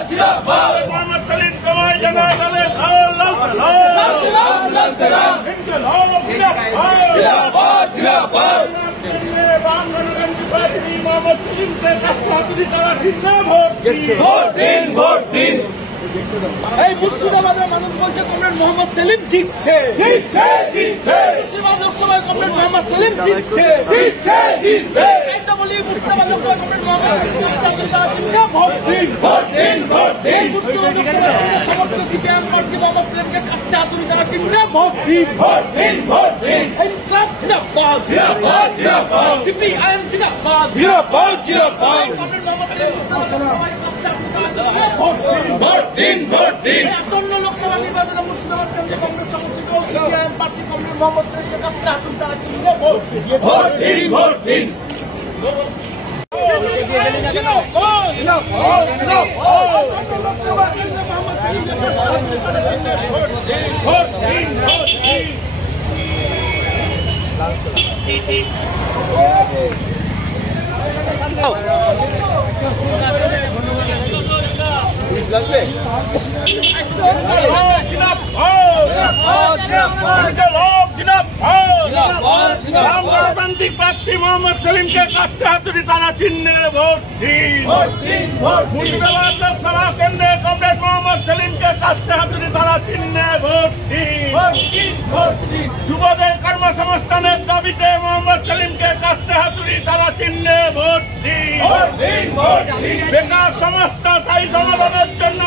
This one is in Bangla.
মোহাম্মদ সেলিম কামাল জানালে মোহাম্মদ সেলিমকে ভোট দিন। এই মুর্শিদাবাদের মানুষ বলছে কমরেড মোহাম্মদ সেলিম জিতছে। মুর্শিদাবাদ লোকসভায় কমরেড মোহাম্মদ সেলিম জিতছে। এইটা বলি মুর্শিদাবাদ লোকসভায় কমরেড মোহাম্মদ সেলিমকে ভোট দিন। মুর্শিদাবাদ লোকসভায় সমর্থক সিপিএম প্রার্থী মোহাম্মদ সেলিমকে কাস্তে হাতুড়ি তারা কিনবে ভোট দিন। ইনকলাব জিন্দাবাদ, সিপিআইএম জিন্দাবাদ। কমরেড মোহাম্মদ সেলিম মুর্শিদাবাদ ভোট দিন। আসন্ন লোকসভা নির্বাচনে মুর্শিদাবাদ কেন্দ্রে কংগ্রেস সমর্থিত সিপিআইএম প্রার্থী কমরেড মোহাম্মদ সেলিমকে কাস্তে হাতুড়ি তারা কিনবে ভোট দিন। গণতান্ত্রিক প্রার্থী মোহাম্মদ সেলিমকে কাস্তে হাতুড়ি তারা চিহ্নে ভোট দিন। মুর্শিদাবাদ লোকসভা কেন্দ্রে কমরেড মোহাম্মদ সেলিমকে কাস্তে হাতুড়ি তারা চিহ্নে ভোট দিন। যুবদের কর্মসংস্থানের দাবিতে মোহাম্মদ সেলিমকে কাস্তে হাতুড়ি তারা চিহ্নে ভোট দিন। বেকার সমস্ত স্থায়ী সমাধানের জন্য